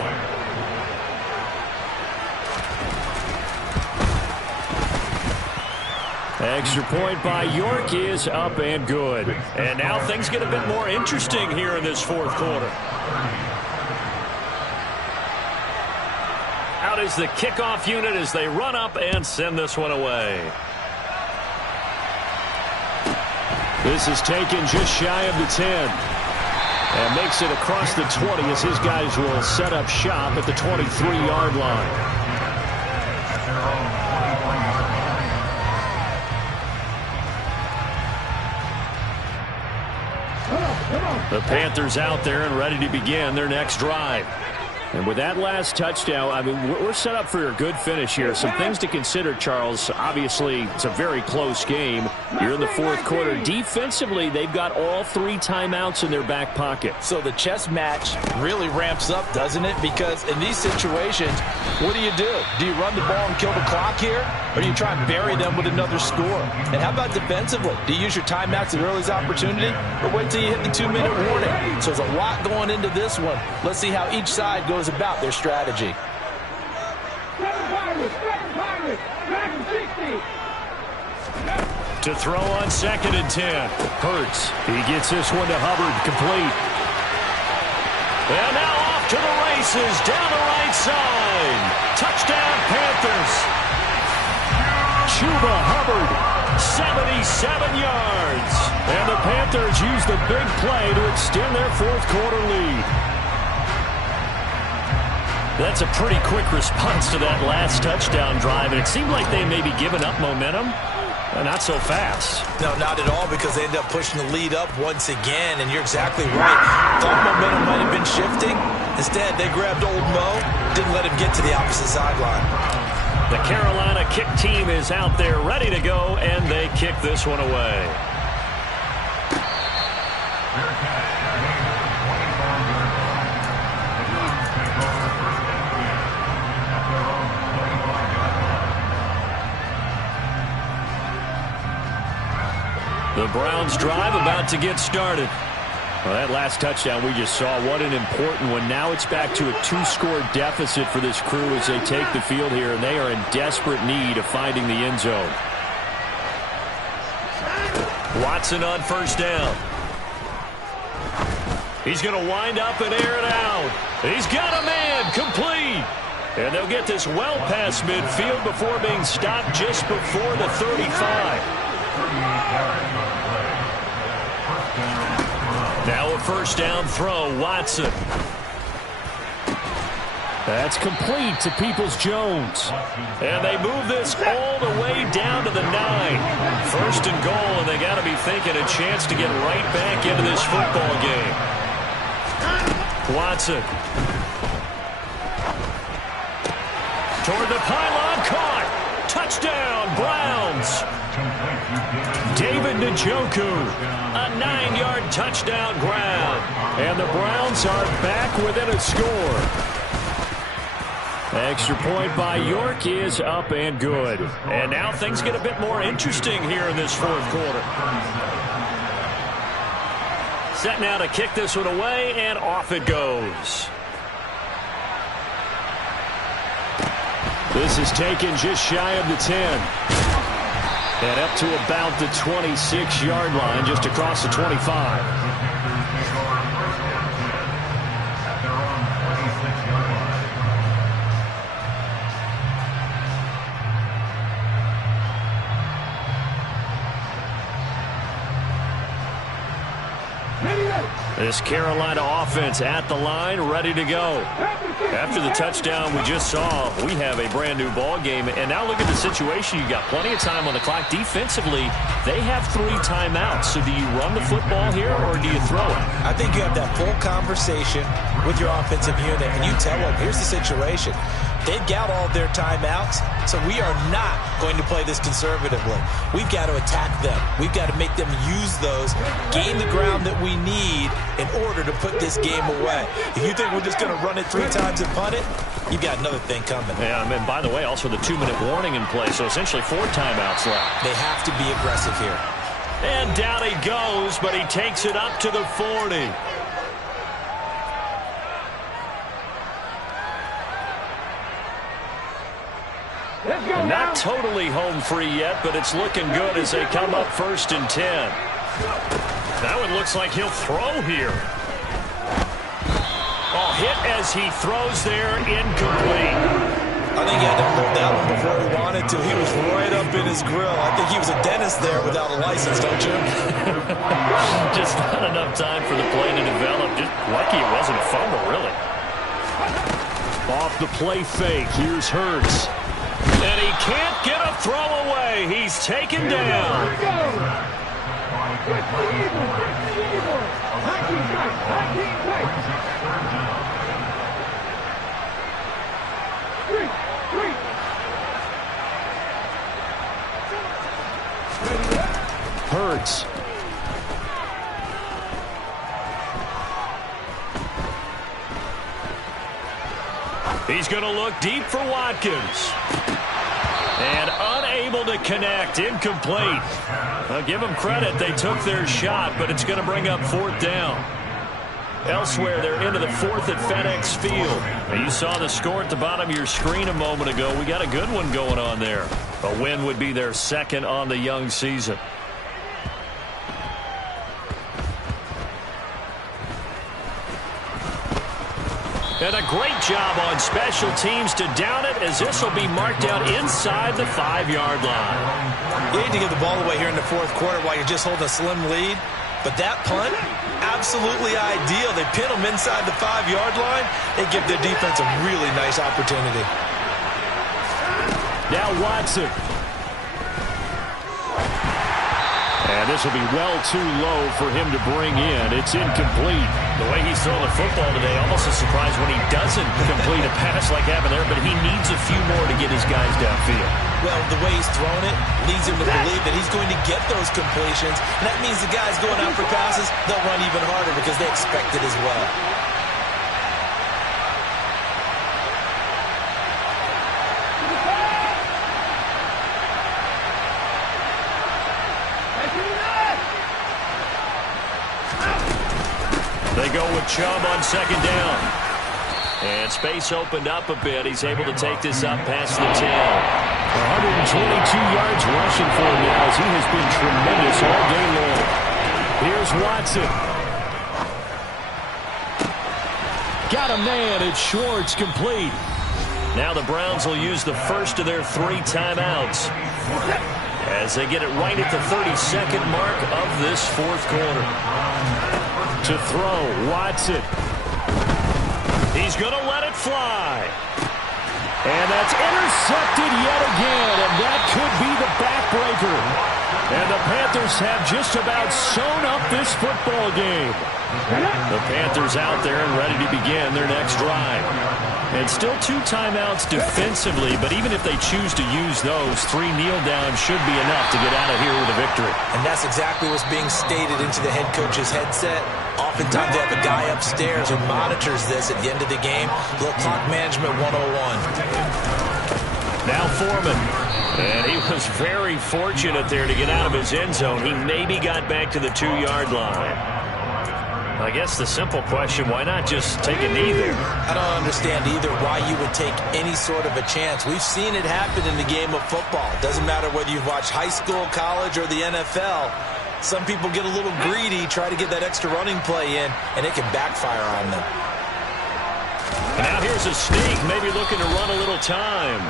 Extra point by York is up and good. And now things get a bit more interesting here in this fourth quarter. Out is the kickoff unit as they run up and send this one away. This is taken just shy of the 10. And makes it across the 20 as his guys will set up shop at the 23-yard line. The Panthers out there and ready to begin their next drive. And with that last touchdown, I mean, we're set up for a good finish here. Some things to consider, Charles. Obviously, it's a very close game. You're in the fourth quarter. Defensively, they've got all 3 timeouts in their back pocket. So the chess match really ramps up, doesn't it? Because in these situations, what do? Do you run the ball and kill the clock here? Or do you try and bury them with another score? And how about defensively? Do you use your timeouts at earliest opportunity? Or wait till you hit the 2-minute warning? So there's a lot going into this one. Let's see how each side goes about their strategy. To throw on 2nd and 10. Hurts. He gets this one to Hubbard, complete. And now off to the races down the right side. Touchdown Panthers. Chuba Hubbard, 77 yards. And the Panthers use the big play to extend their fourth quarter lead. That's a pretty quick response to that last touchdown drive, and it seemed like they may be giving up momentum. Not so fast. No, not at all, because they end up pushing the lead up once again, and you're exactly right. Thought momentum might have been shifting. Instead, they grabbed old Mo, didn't let him get to the opposite sideline. The Carolina kick team is out there ready to go, and they kick this one away. The Browns drive about to get started. Well, that last touchdown we just saw, what an important one. Now it's back to a 2-score deficit for this crew as they take the field here, and they are in desperate need of finding the end zone. Watson on 1st down. He's going to wind up and air it out. He's got a man, complete. And they'll get this well past midfield before being stopped just before the 35. Now a 1st down throw, Watson. That's complete to Peoples-Jones. And they move this all the way down to the 9. First and goal, and they got to be thinking a chance to get right back into this football game. Watson. Toward the pylon, caught. Touchdown, Browns. David Njoku, a 9-yard touchdown grab. And the Browns are back within a score. Extra point by York is up and good. And now things get a bit more interesting here in this fourth quarter. Set now to kick this one away, and off it goes. This is taken just shy of the 10. And up to about the 26-yard line, just across the 25. This Carolina offense at the line, ready to go. After the touchdown we just saw, we have a brand new ball game. And now look at the situation. You got plenty of time on the clock. Defensively, they have 3 timeouts. So do you run the football here or do you throw it? I think you have that full conversation with your offensive unit, and you tell them, here's the situation. They've got all their timeouts, so we are not going to play this conservatively. We've got to attack them. We've got to make them use those, gain the ground that we need in order to put this game away. If you think we're just going to run it 3 times and punt it, you've got another thing coming. Yeah, and by the way, also the 2-minute warning in play, so essentially 4 timeouts left. They have to be aggressive here. And down he goes, but he takes it up to the 40. Not totally home free yet, but it's looking good as they come up 1st and 10. That one looks like he'll throw here. Oh, hit as he throws there, incomplete. I think he had to hold that one before he wanted to. He was right up in his grill. I think he was a dentist there without a license, don't you? Just not enough time for the play to develop. Just lucky it wasn't a fumble, really. Off the play fake, here's Hurts. And he can't get a throw away. He's taken down. Hurts. He's going to look deep for Watkins. And unable to connect. Incomplete. I'll give them credit. They took their shot, but it's going to bring up 4th down. Elsewhere, they're into the 4th at FedEx Field. Now, you saw the score at the bottom of your screen a moment ago. We got a good one going on there. A win would be their 2nd on the young season. And a great job on special teams to down it, as this will be marked out inside the 5-yard line. You need to give the ball away here in the 4th quarter while you're just holding a slim lead. But that punt, absolutely ideal. They pin them inside the 5-yard line. They give their defense a really nice opportunity. Now Watson. And this will be well too low for him to bring in. It's incomplete. The way he's throwing the football today, almost a surprise when he doesn't complete a pass like happened there, but he needs a few more to get his guys downfield. Well, the way he's throwing it leads him to believe that he's going to get those completions. And that means the guys going out for passes, they'll run even harder because they expect it as well. They go with Chubb on 2nd down. And space opened up a bit. He's able to take this up past the 10. 122 yards rushing for him now, as he has been tremendous all day long. Here's Watson. Got a man. It's Schwartz, complete. Now the Browns will use the first of their 3 timeouts as they get it right at the 32nd mark of this 4th quarter. To throw, Watson. He's going to let it fly. And that's intercepted yet again, and that could be the backbreaker. And the Panthers have just about sewn up this football game. The Panthers out there and ready to begin their next drive. And still 2 timeouts defensively, but even if they choose to use those, 3 kneel downs should be enough to get out of here with a victory. And that's exactly what's being stated into the head coach's headset. Oftentimes they have a guy upstairs who monitors this at the end of the game. Little clock management 101. Now Foreman. And he was very fortunate there to get out of his end zone. He maybe got back to the 2-yard line. I guess the simple question, why not just take a knee there? I don't understand either why you would take any sort of a chance. We've seen it happen in the game of football. It doesn't matter whether you've watched high school, college, or the NFL. Some people get a little greedy, try to get that extra running play in, and it can backfire on them. And now here's a sneak, maybe looking to run a little time.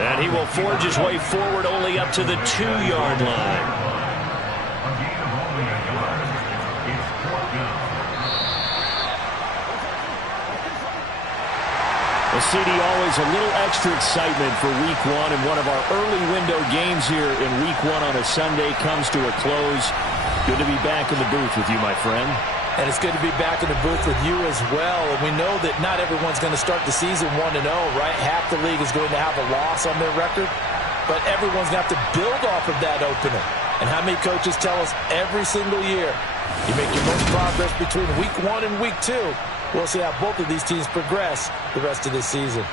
And he will forge his way forward only up to the 2-yard line. CD, always a little extra excitement for Week 1, and one of our early window games here in Week 1 on a Sunday comes to a close. Good to be back in the booth with you, my friend. And it's good to be back in the booth with you as well. And we know that not everyone's going to start the season 1-0, right? Half the league is going to have a loss on their record, but everyone's going to have to build off of that opener. And how many coaches tell us every single year, you make your most progress between Week 1 and Week 2. We'll see how both of these teams progress the rest of this season.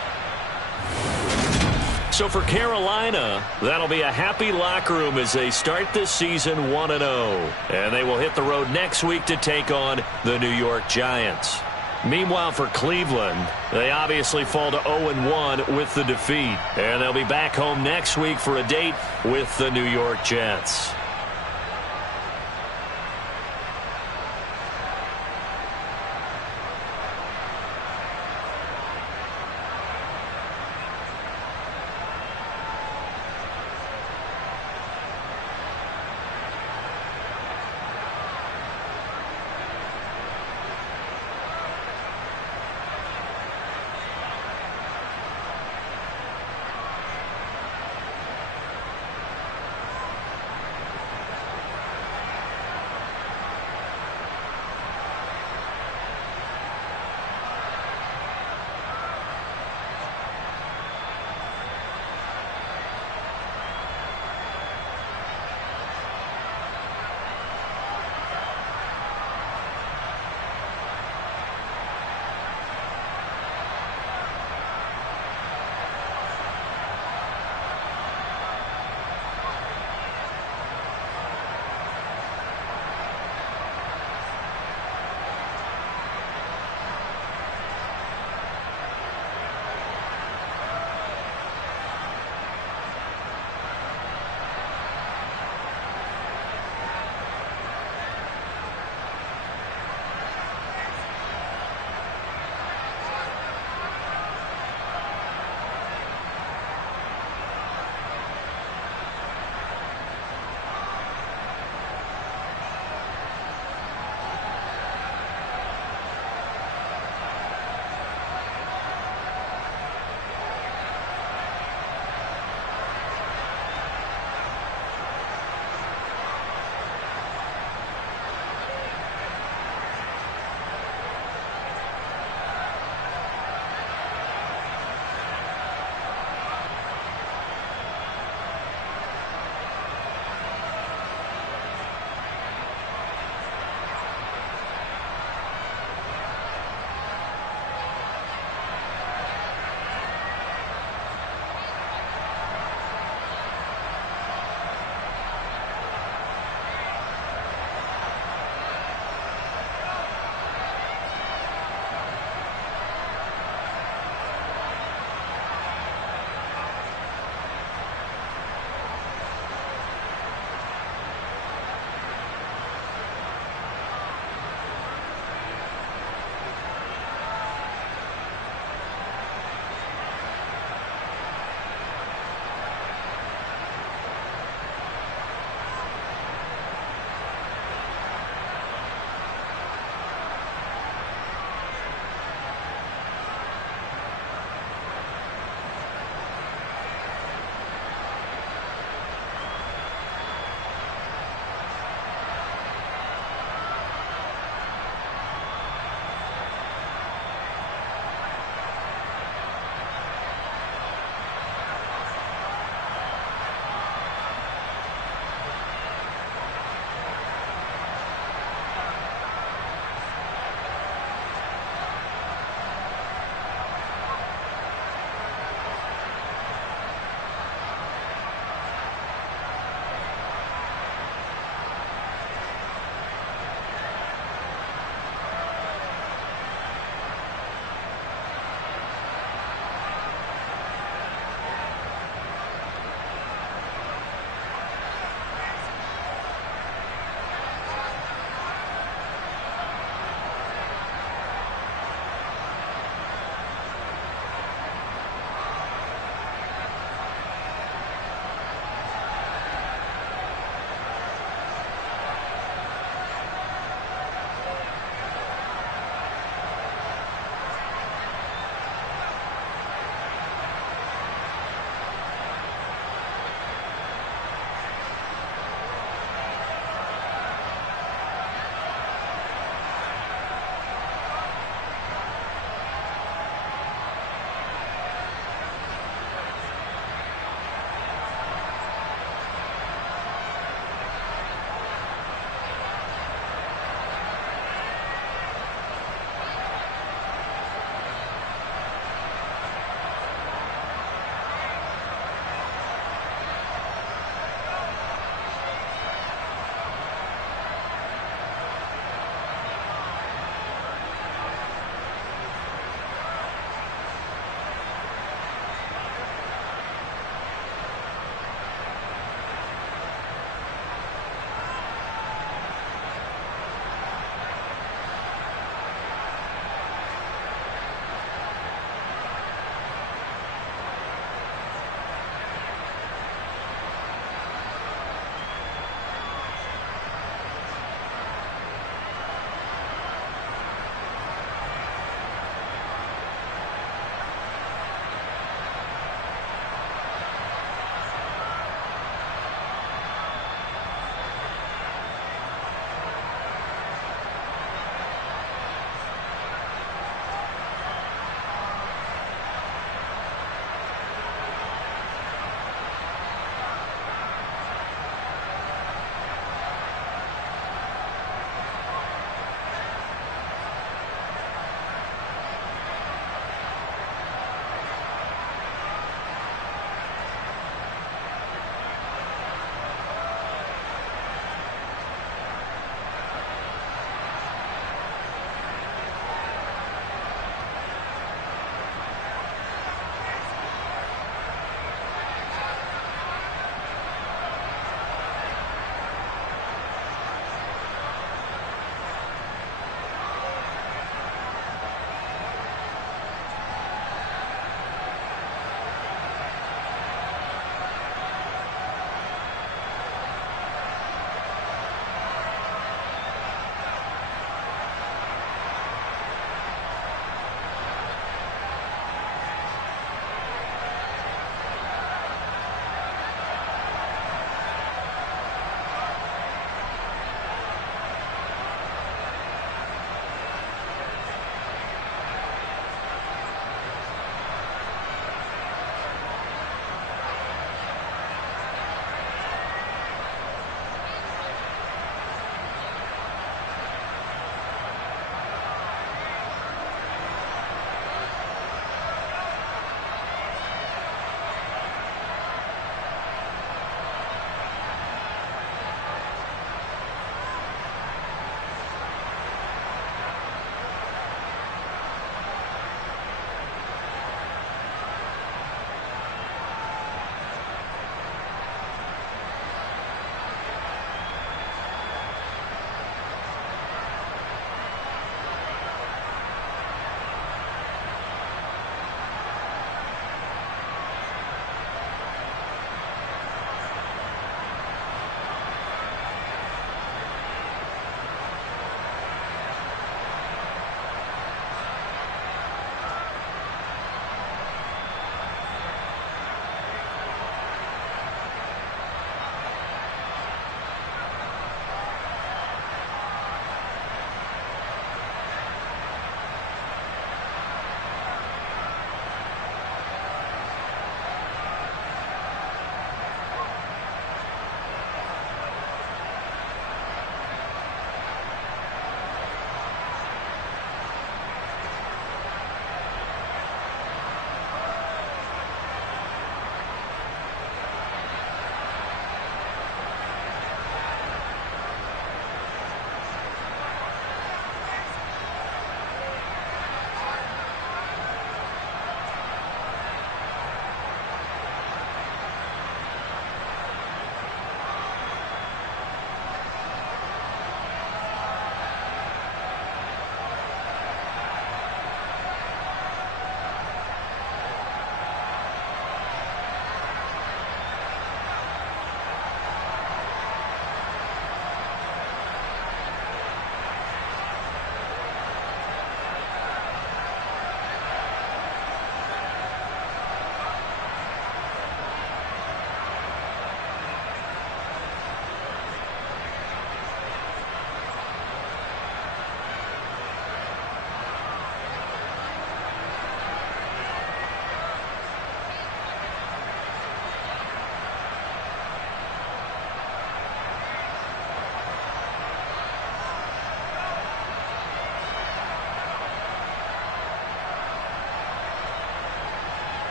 So for Carolina, that'll be a happy locker room as they start this season 1-0. And they will hit the road next week to take on the New York Giants. Meanwhile, for Cleveland, they obviously fall to 0-1 with the defeat. And they'll be back home next week for a date with the New York Jets.